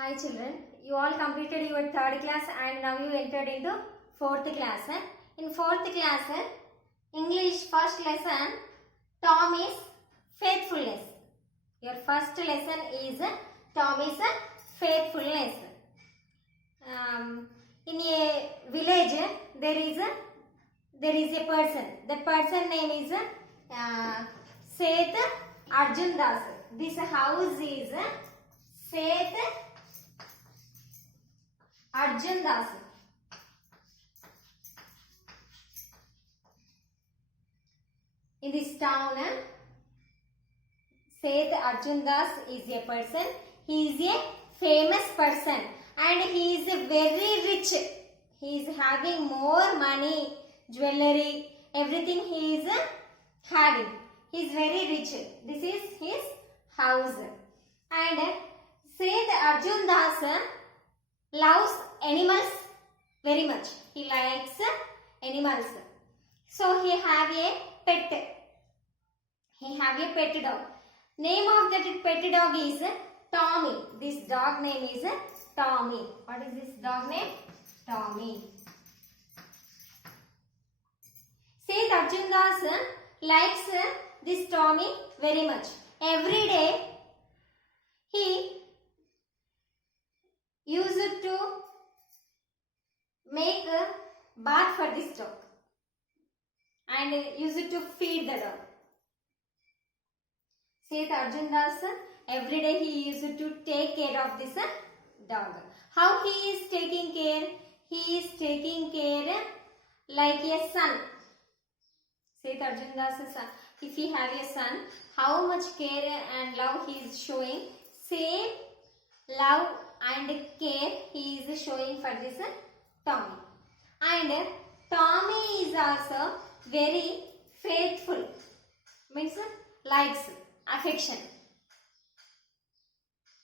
Hi children, you all completed your third class and now you entered into fourth class. In fourth class, English first lesson, Tom is faithfulness. Your first lesson is Tom is faithfulness. In a village, there is a person. The person name is Seth Arjun Das. This house is Seth Arjun Das. In this town, Seth Arjun Das is a person. He is a famous person and he is very rich. He is having more money, jewelry, everything he is having. He is very rich. This is his house. And Seth Arjun Das loves animals very much. He likes animals. So he have a pet. He have a pet dog. Name of that pet dog is Tommy. This dog name is Tommy. What is this dog name? Tommy. Seth Arjun Das likes this Tommy very much. Every day he used to make a bath for this dog and used to feed the dog. Seth Arjun Das every day he used to take care of this dog. How he is taking care? He is taking care like a son. Seth Arjun Das son. If he have a son, how much care and love he is showing? Same love and care he is showing for this Tommy. And Tommy is also very faithful. Means likes, affection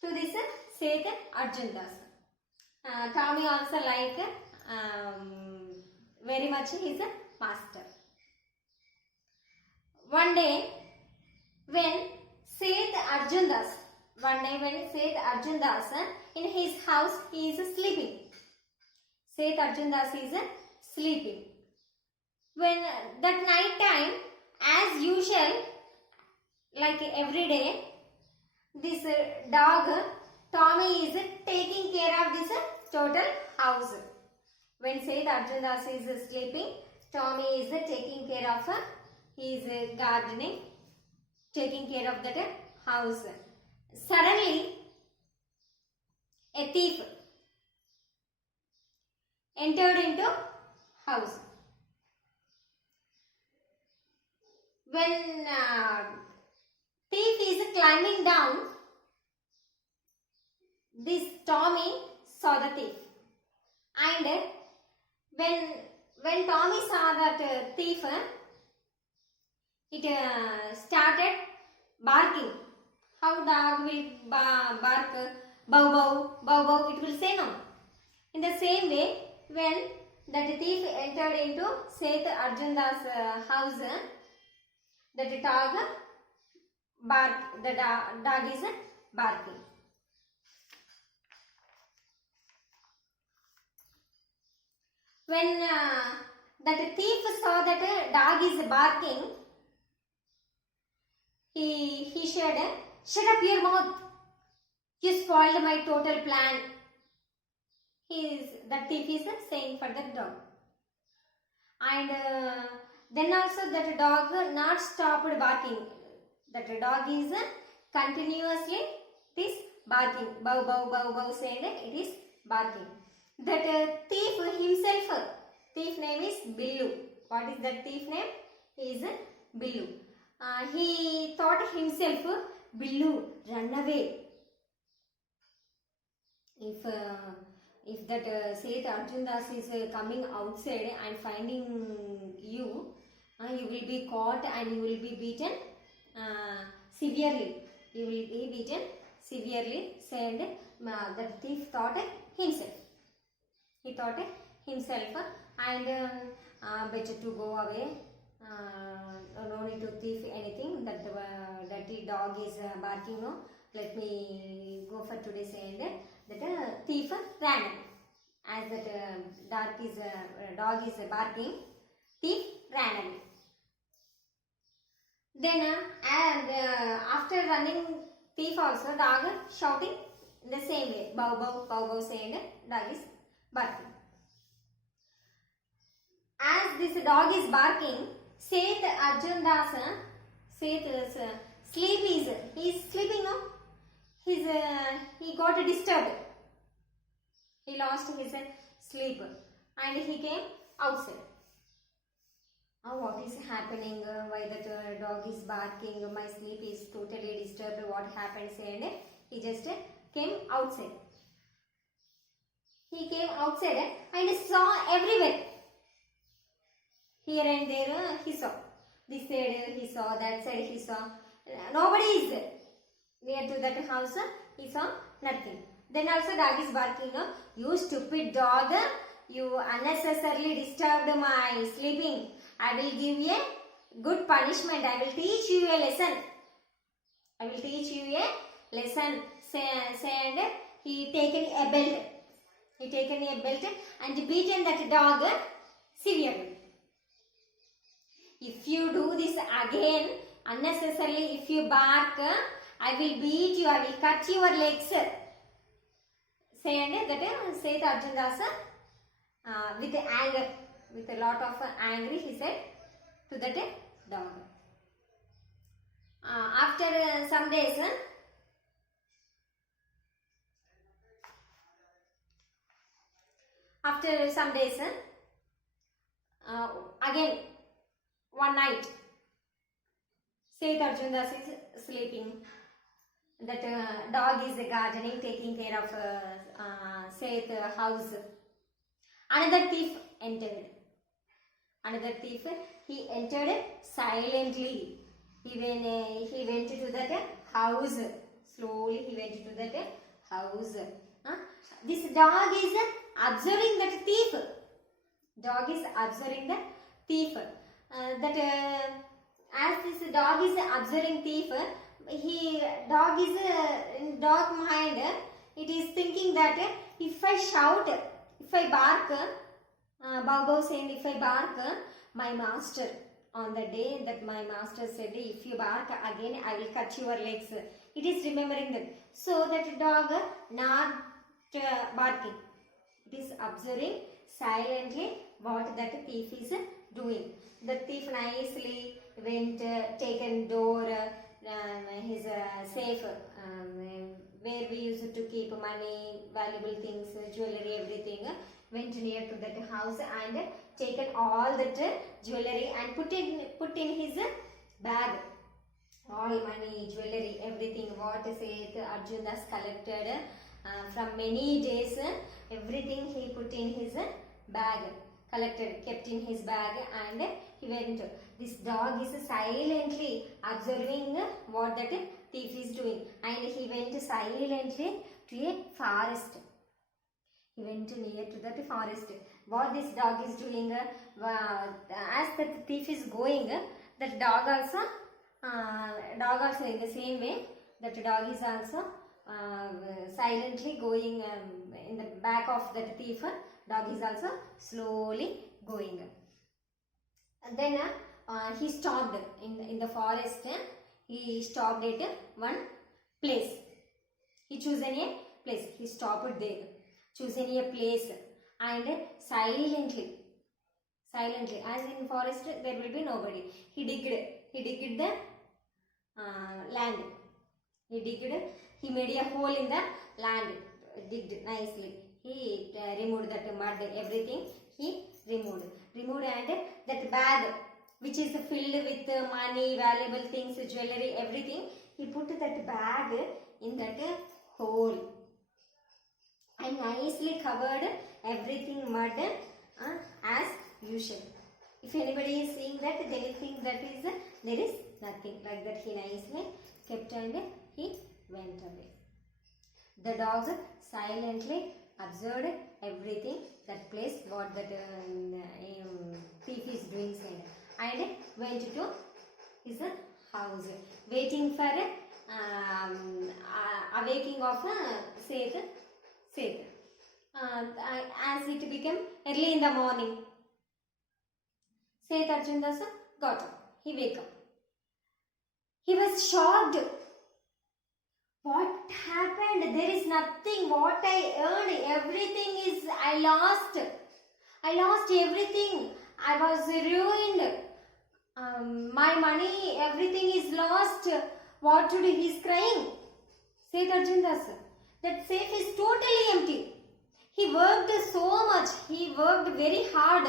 to this Seth Arjun Das. Tommy also like very much his master. One day when Seth Arjun Das in his house he is sleeping. Seth Arjun Das is sleeping. When that night time, as usual, like every day, this dog Tommy is taking care of this total house. When Seth Arjun Das is sleeping, Tommy is taking care of his gardening, taking care of that house. Suddenly, a thief entered into house. When thief is climbing down, this Tommy saw the thief. And when Tommy saw that thief, it started barking. How dog will bark? Bow bow, bow bow, it will say no. In the same way, when that thief entered into Seth Arjun Das' house, that dog bark. The dog is barking. When that thief saw that dog is barking, he said, "Shut up your mouth! You spoiled my total plan." The thief is saying for the dog. And then also that dog not stopped barking. That dog is continuously this barking. Bow, bow, bow, bow, saying it is barking. That thief himself, thief name is Billu. What is that thief name? He is Billu. He thought himself, Billu, run away. If that Seth Arjun Das is coming outside and finding you, you will be caught and you will be beaten severely. You will be beaten severely. Said that thief thought himself. He thought himself and better to go away. No need to thief anything. That dirty dog is barking. No, let me go for today's end. That thief ran away. As that dog is barking, thief ran away. Then and after running, thief also, dog shouting in the same way, bow bow bow bow, saying dog is barking. As this dog is barking, Seth Arjun Das, Seth he is sleeping now. He got disturbed. He lost his sleep and he came outside. Now what is happening? Why that dog is barking? My sleep is totally disturbed. What happened? And he just came outside. He came outside and saw everywhere. Here and there he saw. This side he saw, that side he saw. Nobody is there. Near to that house he saw nothing. Then also dog is barking. You stupid dog, you unnecessarily disturbed my sleeping. I will give you a good punishment. I will teach you a lesson. I will teach you a lesson. And he taken a belt. He taken a belt and beaten that dog severely. If you do this again, unnecessarily, if you bark, I will beat you. I will cut your legs. Saying that Seth Arjun Das with anger, with a lot of anger, he said to that dog. After some days, again one night, Seth Arjun Das is sleeping. That dog is gardening, taking care of Seth house. Another thief entered. He entered silently. He went to that house. Slowly he went to that house. This dog is observing that thief. Dog is observing the thief. As this dog is observing thief, dog is in dog mind. It is thinking that if I shout, if I bark, bow bow saying if I bark, my master, on the day that my master said if you bark again I will cut your legs. It is remembering that. So that dog not barking. It is observing silently what that thief is doing. The thief nicely went, taken door, his safe, where we used to keep money, valuable things, jewelry, everything, went near to that house and taken all that jewelry and put in his bag. All money, jewelry, everything what Seth Arjun Das collected from many days, everything he put in his bag, collected, kept in his bag, and he went. This dog is silently observing what that thief is doing, and he went silently to a forest. He went near to that forest. What this dog is doing, as the thief is going, that dog also in the same way, that dog is also silently going in the back of that thief. Dog is also slowly going. And then he stopped in the forest. He stopped at one place. He chosen a place. He stopped there, chosen a place, and silently, as in forest there will be nobody. He digged the land. He made a hole in the land, digged nicely. He removed that mud, everything he removed, and that bag which is filled with money, valuable things, jewelry, everything, he put that bag in that hole and nicely covered everything mud as usual. If anybody is seeing that, they will think that there is nothing. Like that he nicely kept and he went away. The dog silently observed everything, that place, what that thief is doing, and went to his house, waiting for awaking of Seth. as it became early in the morning. Seth Arjundas got up. He wake up. He was shocked. What happened? There is nothing. What I earned, everything is I lost. I lost everything. I was ruined. My money, everything is lost. What to do? He's crying. Seth Arjundas. That safe is totally empty. He worked so much. He worked very hard.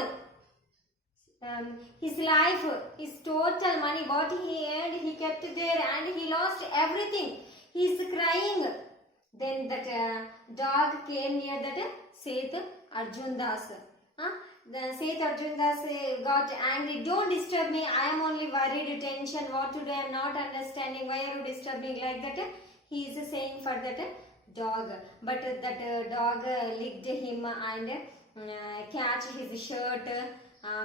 His life, his total money, what he earned, he kept there and he lost everything. He is crying. Then that dog came near that Seth Arjundas. The Seth Arjundas got angry. Don't disturb me. I am only worried, tension. What to do? I am not understanding. Why are you disturbing like that? He is saying for that dog. But that dog licked him and catch his shirt.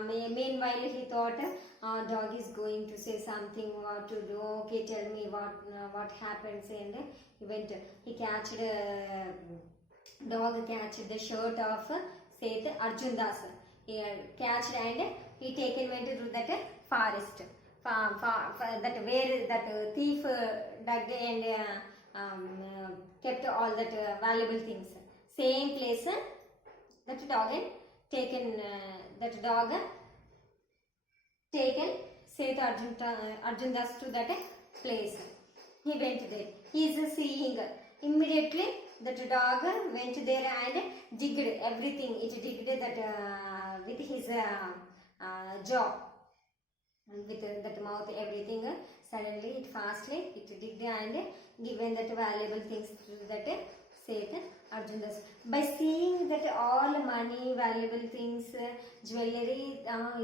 Meanwhile, he thought dog is going to say something. What to do? Okay, tell me what happens. And he went. He catched dog catched the shirt of Seth Arjundas. He catched and he went to that forest. That where that thief dug and kept all that valuable things. Same place that dog that dog taken Seth Arjundas to that place. He went there. He is seeing. Immediately that dog went there and digged everything. It digged that with his jaw. With that mouth, everything. Suddenly, it fastly digged and given that valuable things to that Seth Arjundas. By seeing that all money, valuable things, jewelry,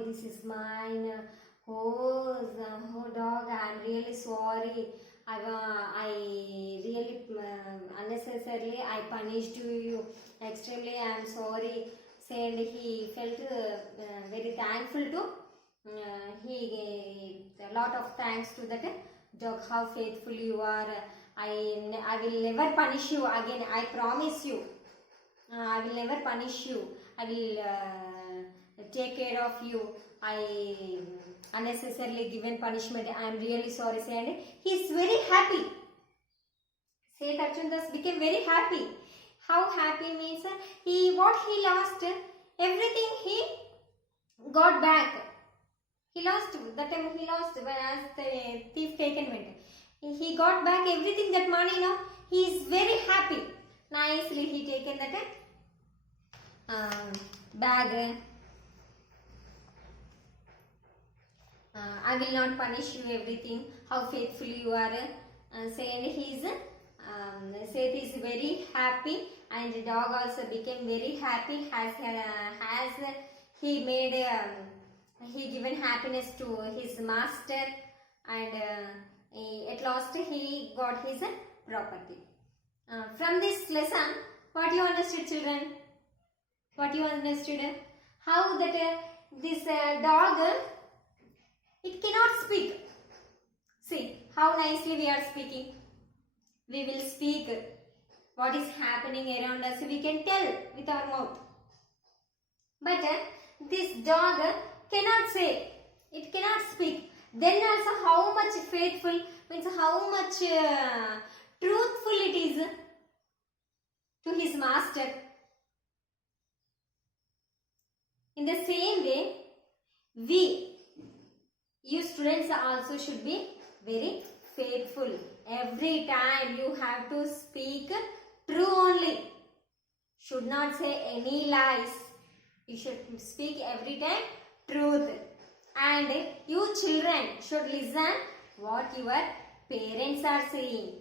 this is mine. Oh dog, I am really sorry. I really unnecessarily I punished you. Extremely, I am sorry. Said he felt very thankful to. He gave a lot of thanks to that dog. How faithful you are. I will never punish you again. I promise you. I will never punish you. I will take care of you. I unnecessarily given punishment. I am really sorry. And he is very happy. Seth Arjundas became very happy. How happy means what he lost, everything he got back. He lost that time. He lost as the thief taken went. He got back everything, that money now. He is very happy. Nicely he taken that bag. I will not punish you everything. How faithful you are. Saying he is Seth is very happy, and the dog also became very happy. Has he made he given happiness to his master, and at last he got his property. From this lesson, what you understood, children? What you understood? How that this dog, it cannot speak. See how nicely we are speaking. We will speak what is happening around us. We can tell with our mouth. But this dog cannot say. It cannot speak. Then also how much faithful, means how much truthful it is to his master. In the same way, you students also should be very faithful. Every time you have to speak true only. Should not say any lies. You should speak every time truth. And you children should listen what your parents are saying.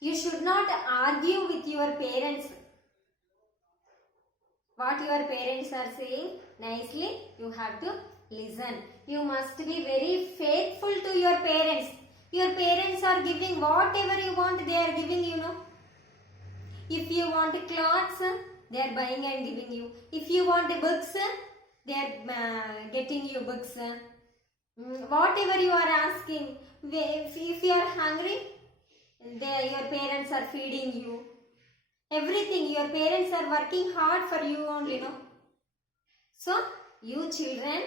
You should not argue with your parents. What your parents are saying, nicely you have to listen. You must be very faithful to your parents. Your parents are giving whatever you want, they are giving you, no. If you want clothes, they are buying and giving you. If you want books, they are getting you books. Whatever you are asking, if you are hungry, your parents are feeding you. everything. Your parents are working hard for you only, no? So you children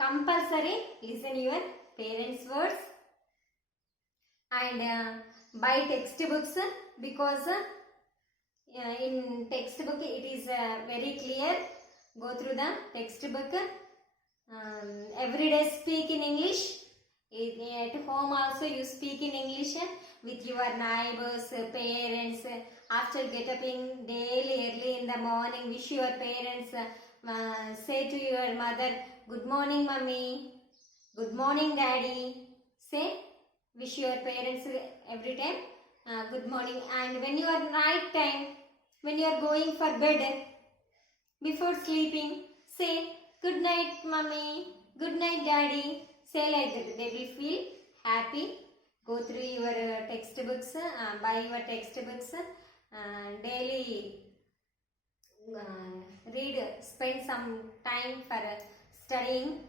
compulsory listen your parents' words and buy textbooks, because in textbook it is very clear. Go through the textbook. Every day speak in English. At home also you speak in English with your neighbors, parents. After get up in daily early in the morning, wish your parents, say to your mother, good morning mummy, good morning daddy. Say, wish your parents every time good morning. And when you are night time, when you are going for bed, before sleeping, say good night mummy, good night daddy. Say like that. They will feel happy. Go through your textbooks, buy your textbooks, daily read, spend some time for studying.